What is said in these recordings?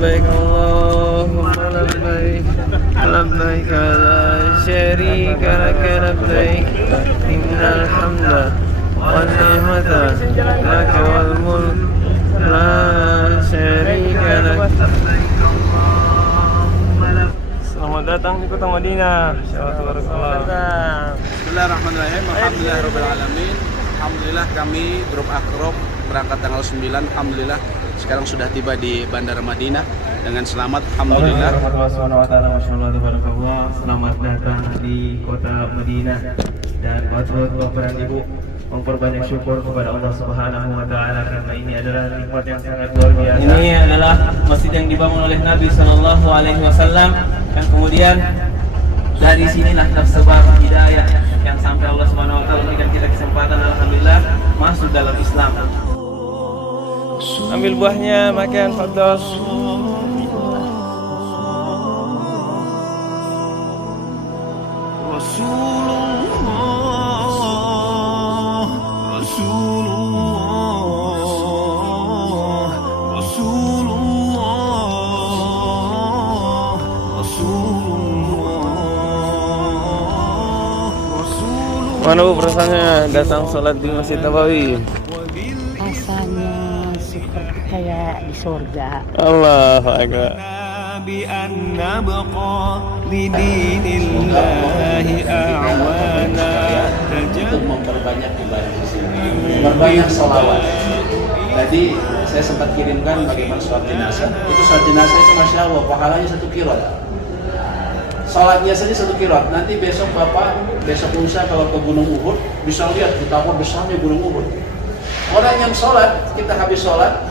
labbaik Allahumma labbaik labbaik la syarika lak labbaik innal hamda wan ni'mata lak wal mulk la syarika lak. Selamat datang di kota Madinah. Bismillahirrahmanirrahim. Alhamdulillahirabbil alamin. Alhamdulillah kami grup Akrob berangkat tanggal 9. Alhamdulillah sekarang sudah tiba di Bandara Madinah dengan selamat. Alhamdulillah. Selamat datang di kota Madinah dan patut Bapak dan Ibu memperbanyak syukur kepada Allah Subhanahu wa taala karena ini adalah nikmat yang sangat luar biasa. Ini adalah masjid yang dibangun oleh Nabi sallallahu alaihi wasallam dan kemudian dari sinilah tersebar hidayah yang sampai Allah Subhanahu wa taala memberikan kita kesempatan alhamdulillah masuk dalam Islam. Ambil buahnya, makan, fadhol. Mana bu perasaannya datang sholat di Masjid Nabawi? Rasanya seperti kayak di surga. Allahu Akbar. Untuk memperbanyak ibadah di sini, memperbanyak sholawat. Tadi saya sempat kirimkan bagaimana sholat jenazah. Itu sholat jenazah itu masya Allah pahalanya 1 kilo. Sholatnya saja 1 kilo. Nanti besok Bapak, besok lusa kalau ke Gunung Uhud bisa lihat betapa besarnya Gunung Uhud. Orang yang sholat, kita habis sholat,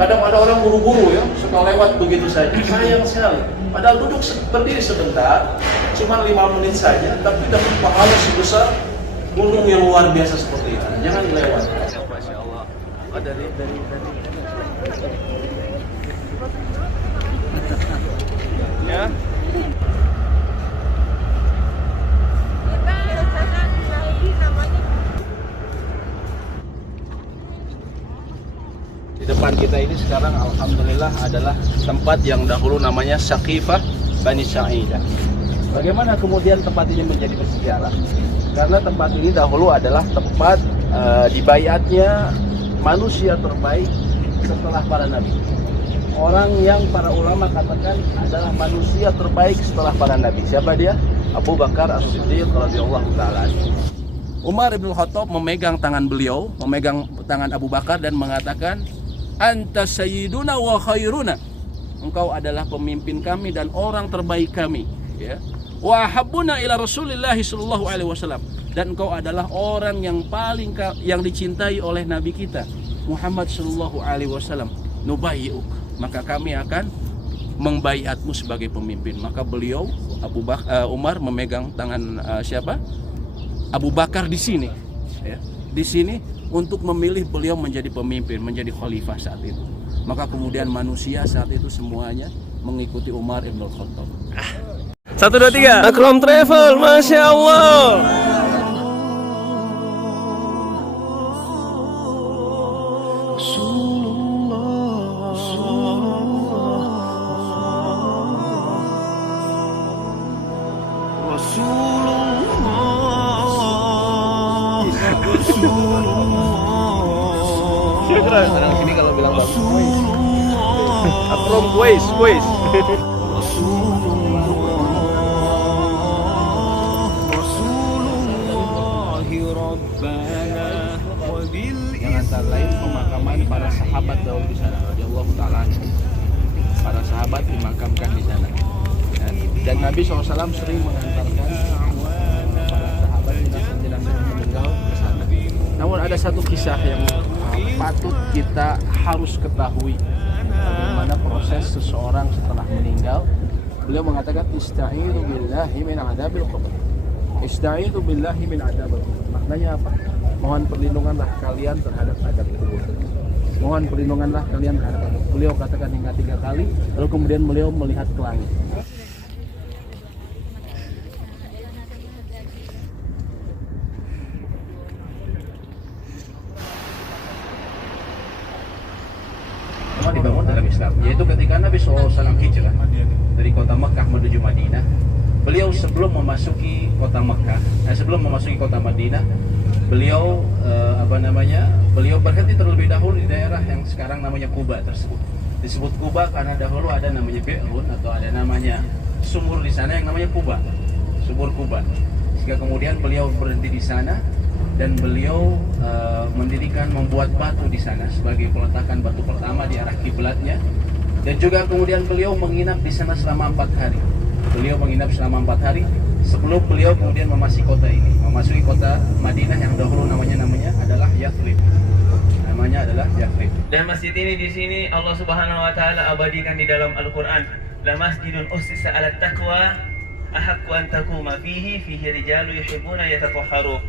kadang ada orang buru-buru ya, suka lewat begitu saja. Sayang sekali. Padahal duduk berdiri sebentar, cuma 5 menit saja, tapi dapat pahala sebesar gunung yang luar biasa seperti itu. Jangan lewat. Masya Allah. Oh, dari. Ya. Di depan kita ini sekarang alhamdulillah adalah tempat yang dahulu namanya Saqifah Bani Sa'idah. Bagaimana kemudian tempat ini menjadi bersejarah? Karena tempat ini dahulu adalah tempat dibaiatnya manusia terbaik setelah para nabi. Orang yang para ulama katakan adalah manusia terbaik setelah para nabi. Siapa dia? Abu Bakar As-Siddiq radhiyallahu taala. Umar bin Khattab memegang tangan beliau, memegang tangan Abu Bakar dan mengatakan, "Anta sayyiduna wa khairuna." Engkau adalah pemimpin kami dan orang terbaik kami, ya. Wa habbuna ila Rasulillah sallallahu alaihi wasallam, dan engkau adalah orang yang paling yang dicintai oleh nabi kita Muhammad sallallahu alaihi wasallam. Nubayyuk, maka kami akan membaiatmu sebagai pemimpin. Maka beliau Umar memegang tangan siapa? Abu Bakar di sini, ya. Di sini untuk memilih beliau menjadi pemimpin, menjadi khalifah saat itu. Maka kemudian manusia saat itu semuanya mengikuti Umar ibn Khattab. 1, 2, 3. Akram Travel, masya Allah. Orang sini kalau bilang Akram Kuwais. yang antara lain pemakaman para sahabat dahulu di sana radhiyallahu taala. Para sahabat dimakamkan di sana. Dan Nabi SAW sering mengantarkan para sahabat jenazah-jenazah yang meninggal ke sana. Namun ada satu kisah yang patut kita harus ketahui, bagaimana proses seseorang setelah meninggal. Beliau mengatakan ista'idzu billahi min adzabil qabr. Ista'idzu billahi min adzabil qabr. Maknanya apa? Mohon perlindunganlah kalian terhadap azab kubur. Mohon perlindunganlah kalian terhadap azab. Beliau katakan hingga 3 kali, lalu kemudian beliau melihat ke langit. Dibangun dalam Islam, yaitu ketika Nabi SAW hijrah dari kota Mekah menuju Madinah, beliau sebelum memasuki kota Mekah, sebelum memasuki kota Madinah, beliau beliau berhenti terlebih dahulu di daerah yang sekarang namanya Quba tersebut. Disebut Quba karena dahulu ada namanya Bi'run atau ada namanya sumur di sana yang namanya Quba, sumur Quba. Sehingga kemudian beliau berhenti di sana dan beliau membuat batu di sana sebagai peletakan batu pertama di arah kiblatnya. Dan juga kemudian beliau menginap di sana selama 4 hari. Beliau menginap selama 4 hari sebelum beliau kemudian memasuki kota ini, memasuki kota Madinah yang dahulu namanya adalah Yathrib. Namanya adalah Yathrib. Dan masjid ini di sini Allah Subhanahu wa taala abadikan di dalam Al-Qur'an. La masjidun ussisa 'ala taqwa ahaqqu an taquma fihi rijalu yuhibbuna yatatahharu.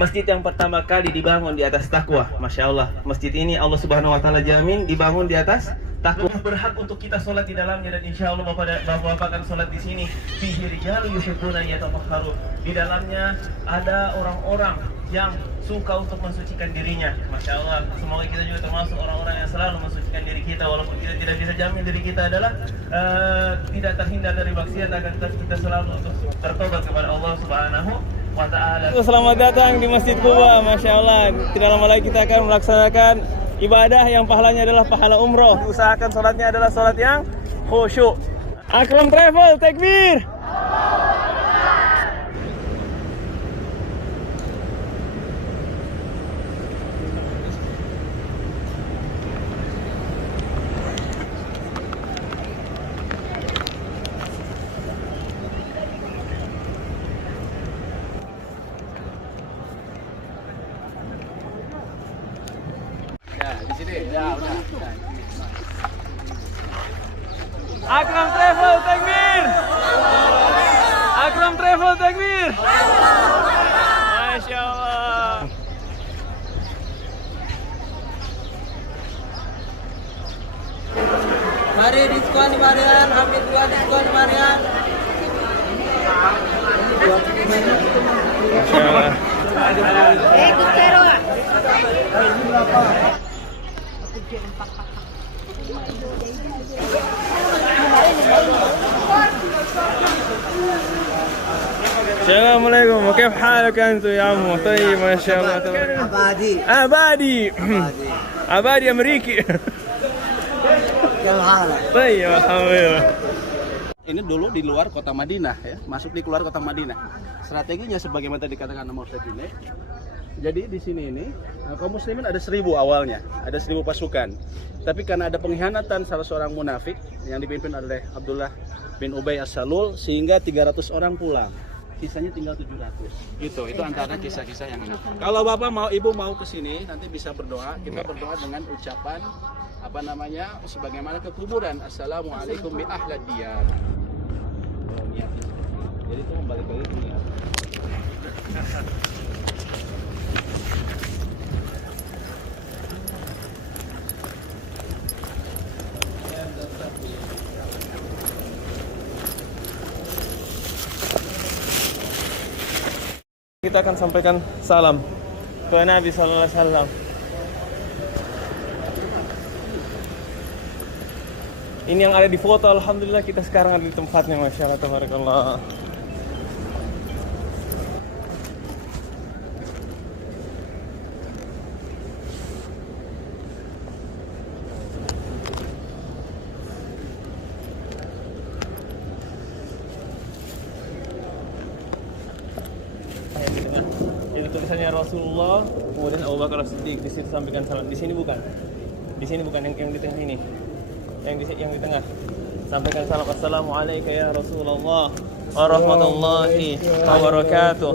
Masjid yang pertama kali dibangun di atas takwa. Masya Allah. Masjid ini Allah Subhanahu wa taala jamin dibangun di atas takwa. Berhak untuk kita sholat di dalamnya, dan insya Allah Bapak akan sholat di sini. Fihi rijalu yuhibbuna yatatahharu. Di dalamnya ada orang-orang yang suka untuk mensucikan dirinya. Masya Allah. Semoga kita juga termasuk orang-orang yang selalu mensucikan diri kita, walaupun kita tidak bisa jamin diri kita adalah tidak terhindar dari maksiat, akan kita selalu untuk bertobat kepada Allah Subhanahu wa ta'ala. Selamat datang di Masjid Quba. Masya Allah. Tidak lama lagi kita akan melaksanakan ibadah yang pahalanya adalah pahala umroh. Usahakan sholatnya adalah sholat yang khusyuk. Akram Travel, takbir. Di sini, ya udah. Akram Travel, takbir. Akram Travel, takbir. Masya Allah. Mari diskon di Marian, hampir 2 diskon di Marian. Masya Allah. Assalamualaikum, كيف حالك أنتم يا عمو؟ طيب ما شاء الله. عبادي أمريكي. كيف حالك؟ طيب الحمد لله. Ini dulu di luar kota Madinah ya, masuk di keluar kota Madinah. Strateginya sebagaimana tadi dikatakan sama Ustaz ini. Jadi di sini ini kaum muslimin ada 1000 awalnya, ada 1000 pasukan. Tapi karena ada pengkhianatan salah seorang munafik yang dipimpin oleh Abdullah bin Ubay As-Salul, sehingga 300 orang pulang. Sisanya tinggal 700. Gitu, itu antara kisah-kisah yang ini. Kalau Bapak mau, Ibu mau ke sini, nanti bisa berdoa. Kita berdoa dengan ucapan sebagaimana ke kuburan. Assalamualaikum bi ahlad diyar. Jadi itu balik lagi ke niat. Kita akan sampaikan salam ke Nabi Sallallahu Alaihi Wasallam. Ini yang ada di foto, alhamdulillah kita sekarang ada di tempatnya, masya Allah, tabarakallah. Itu tulisannya Rasulullah, kemudian Abu Bakar As-Siddiq, di situ sampaikan salam. Di sini bukan yang di tengah ini. Yang di tengah. Sampaikan salam, assalamualaikum ya Rasulullah warahmatullahi wabarakatuh.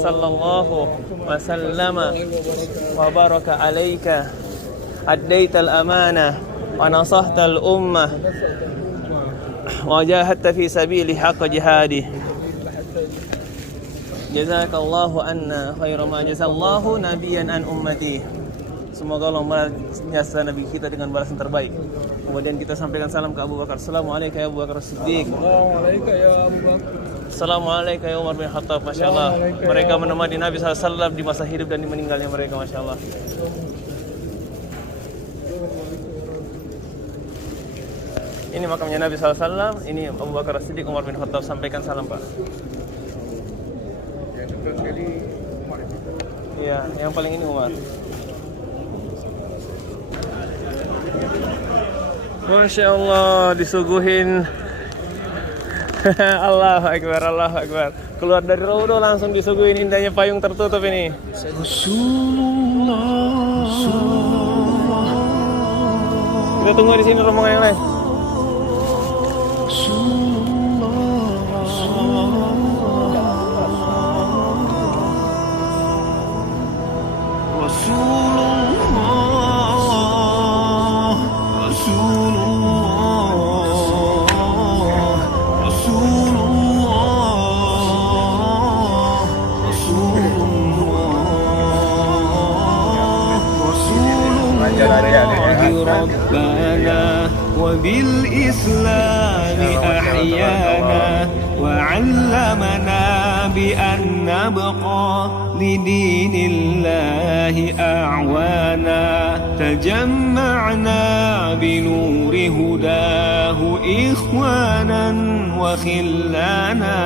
Sallallahu wa sallama wa baraka alaika. Addaital amanah wa nasahtal ummah wa jahadta fi sabili haqqa jihadi. Jazakallahu anna khairu ma jazallahu nabiyan an ummati. Semoga Allah menjasa Nabi kita dengan balasan terbaik. Kemudian kita sampaikan salam ke Abu Bakar. Assalamualaikum ya Abu Bakar As-Siddiq. Assalamualaikum ya Abu Bakar. Assalamualaikum ya Umar bin Khattab. Masya Allah. Mereka menemani Nabi SAW di masa hidup dan di meninggalnya mereka. Masya Allah. Ini makamnya Nabi SAW. Ini Abu Bakar As-Siddiq, Umar bin Khattab. Sampaikan salam, Pak. Yang dekat sekali Umar itu. Iya, yang paling ini Umar. Masya Allah, disuguhin. Allahu Akbar, Allahu Akbar. Keluar dari Raudhah langsung disuguhin indahnya payung tertutup ini. Kita tunggu di sini rombongan yang lain. ربنا وبالإسلام أحيانا وعلمنا بأن نبقى لدين الله أعوانا تجمعنا بنور هداه إخوانا وخلانا.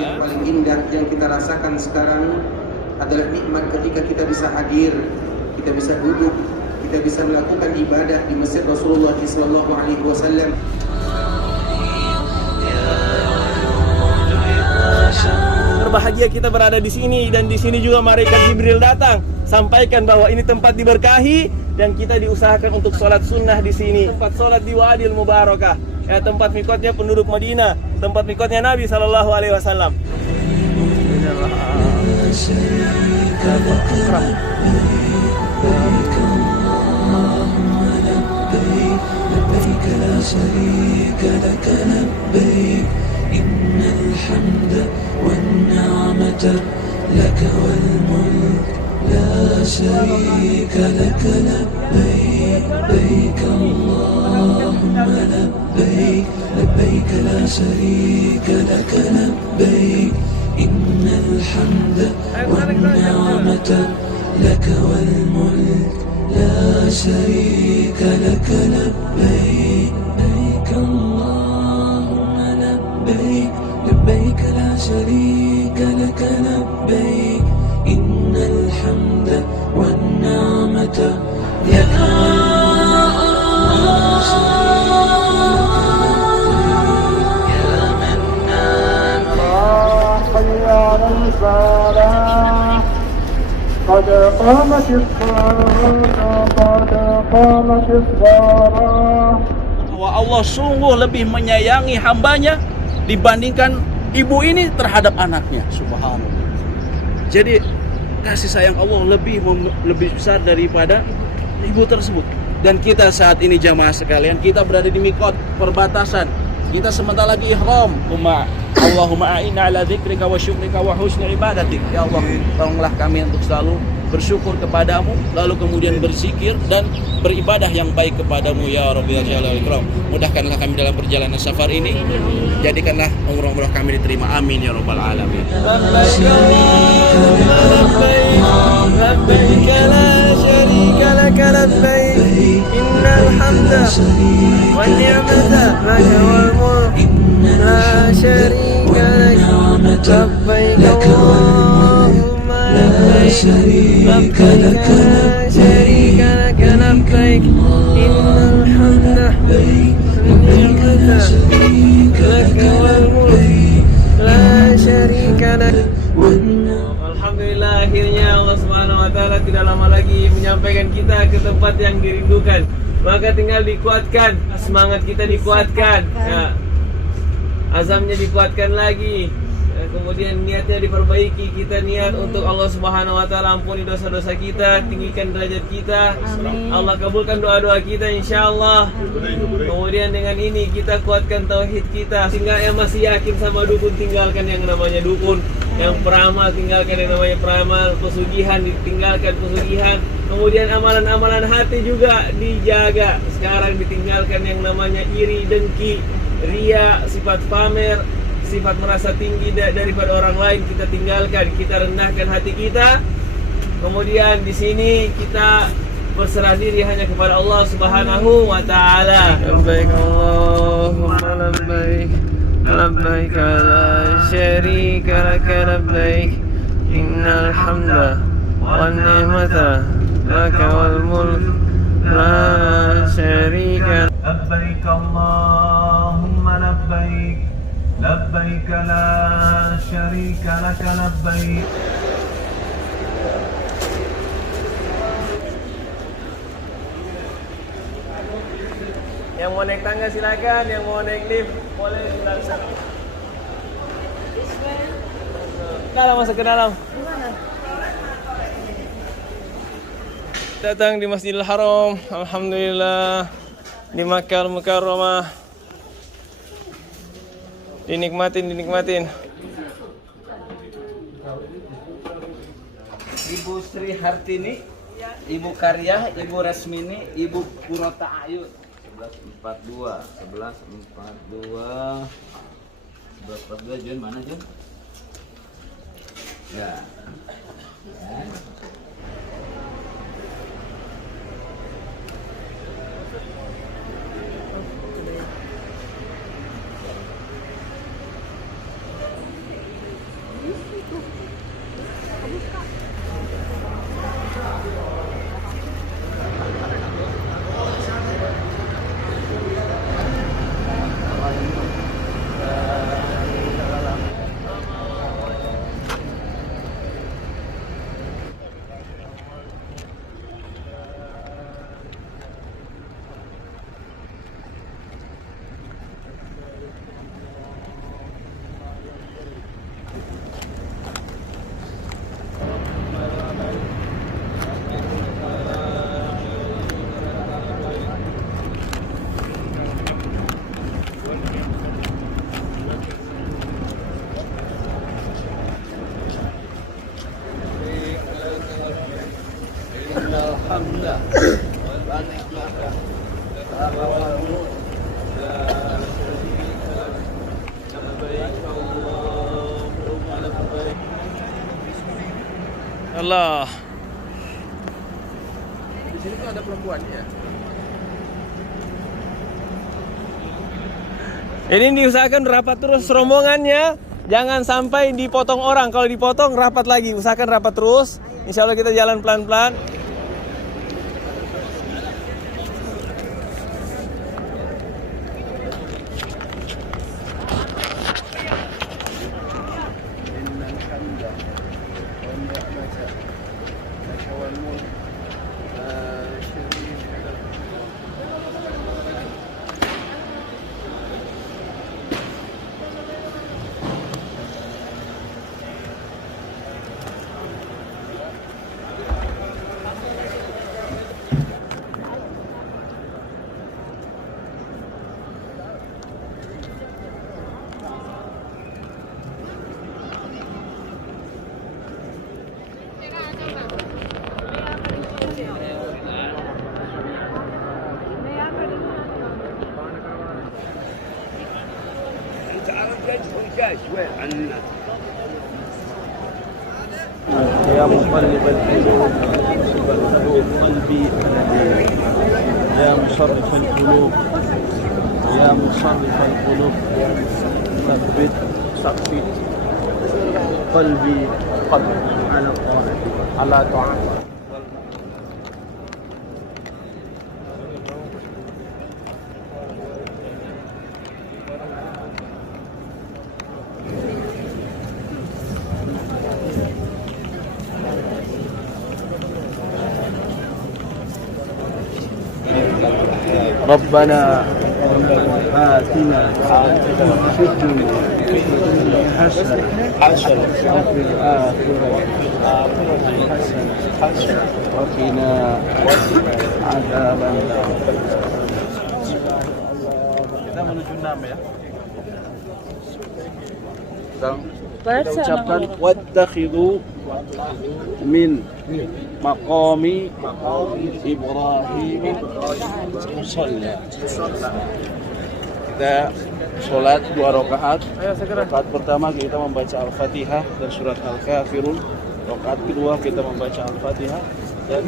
Yang paling indah yang kita rasakan sekarang adalah nikmat ketika kita bisa hadir, kita bisa duduk, kita bisa melakukan ibadah di Masjid Rasulullah SAW. Berbahagia kita berada di sini, dan di sini juga malaikat Jibril datang sampaikan bahwa ini tempat diberkahi dan kita diusahakan untuk sholat sunnah di sini. Tempat sholat di Wadil Mubarakah, ya, tempat mikotnya penduduk Madinah, tempat mikotnya Nabi SAW. لبيك لا شريك لك لبيك إن الحمد والنعمة لك والملك لا شريك لك لبيك لبيك اللهم لبيك لبيك لا شريك لك لبيك إن الحمد والنعمة لك والملك لا شريك لك لبيك لبيك اللهم لبيك لبيك لا شريك لك لبيك إن الحمد والنعمة لك يا منان حي على الفلاح قد قامت الصلاة قد قامت الصلاة. Bahwa Allah sungguh lebih menyayangi hambanya dibandingkan ibu ini terhadap anaknya. Subhanallah. Jadi kasih sayang Allah lebih besar daripada ibu tersebut. Dan kita saat ini jamaah sekalian, kita berada di mikot perbatasan. Kita sebentar lagi ihram. Allahumma a'inna ala dzikrika wa syukrika wa husni ibadatik. Ya Allah, tolonglah kami untuk selalu bersyukur kepadamu, lalu kemudian berzikir dan beribadah yang baik kepadamu ya Rabbi ya Jalal Ikram. Mudahkanlah kami dalam perjalanan safar ini. Jadikanlah umrah kami diterima. Amin ya rabbal alamin. Labbaik Allahumma labbaik, labbaik la syarika laka labbaik, innal hamda wan ni'mata laka wal mulk la syarika laka labbaik Allahumma labbaik, labbaik la syarika laka labbaik, innal hamda wan ni'mata laka wal mulk la syarika laka. Alhamdulillah, akhirnya Allah Subhanahu wa taala tidak lama lagi menyampaikan kita ke tempat yang dirindukan. Maka tinggal dikuatkan, semangat kita dikuatkan, ya. Azamnya dikuatkan lagi. Kemudian niatnya diperbaiki. Kita niat untuk Allah Subhanahu wa taala ampuni dosa-dosa kita, tinggikan derajat kita. Amin. Allah kabulkan doa-doa kita insyaallah. Kemudian dengan ini kita kuatkan tauhid kita. Sehingga yang masih yakin sama dukun, tinggalkan yang namanya dukun. Yang peramal, tinggalkan yang namanya peramal. Pesugihan, ditinggalkan pesugihan. Kemudian amalan-amalan hati juga dijaga. Sekarang ditinggalkan yang namanya iri, dengki, ria, sifat pamer, sifat merasa tinggi daripada orang lain. Kita tinggalkan, kita rendahkan hati kita. Kemudian di sini kita berserah diri hanya kepada Allah Subhanahu wa taala. Labbaik Allah لبيك لبيك لا شريك لك لبيك إن الحمد والنعمة لك والملك لا شريك لك لبيك اللهم لبيك لبيك لا شريك لك لبيك. Yang mau naik tangga silakan, yang mau naik lift boleh silakan. Ke dalam, masuk ke dalam. Datang di Masjidil Haram, alhamdulillah, di Makkah Al-Mukarramah. Dinikmatin. Ibu Sri Hartini, Ibu Karyah, Ibu Resmini, Ibu Purota Ayu. 1142 Jun, mana Jun? Ya. Allah. Di sini tuh ada perempuan ya. Ini diusahakan rapat terus rombongannya, jangan sampai dipotong orang. Kalau dipotong rapat lagi, usahakan rapat terus. Insya Allah kita jalan pelan-pelan. يا مقلب القلوب ثبت قلبي على دينك يا مصرف القلوب يا مصرف القلوب ثبت قلبي على طاعتك على طاعتك. ربنا آتنا في الدنيا حسنة وفي الآخرة حسنة وقنا عذاب النار. Kita menuju 6 ya. Kita ucapkan wattakhidhu min maqami Ibrahim musalla. Kita sholat 2 rakaat. Rakaat pertama kita membaca Al-Fatihah dan surat Al-Kafirun. Rakaat kedua kita membaca Al-Fatihah dan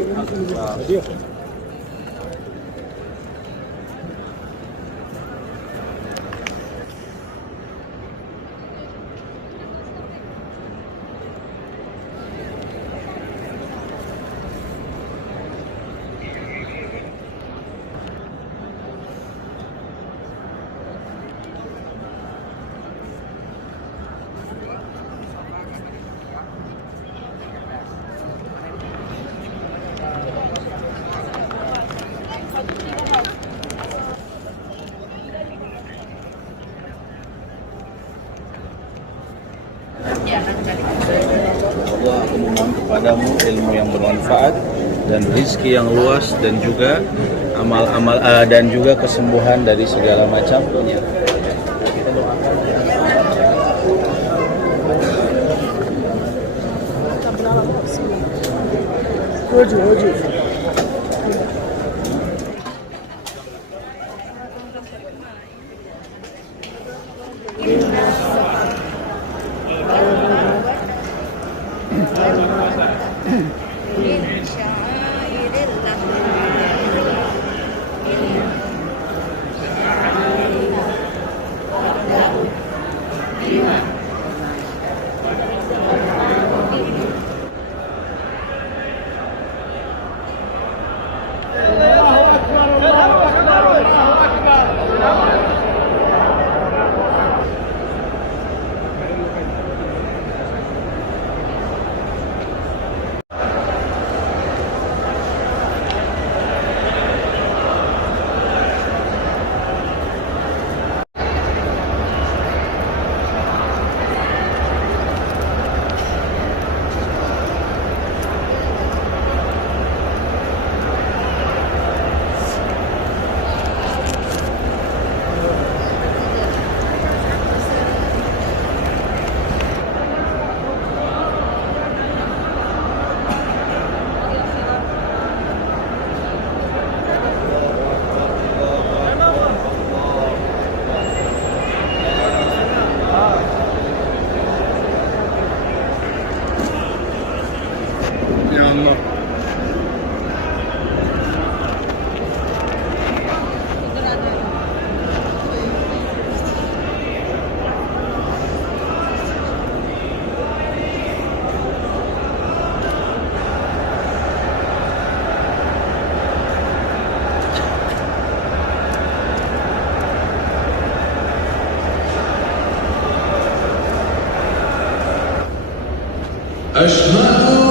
Allah, aku memohon kepadamu ilmu yang bermanfaat dan rezeki yang luas dan juga amal-amal dan juga kesembuhan dari segala macam penyakit. Kita doakan ya. Ya Allah. أشهد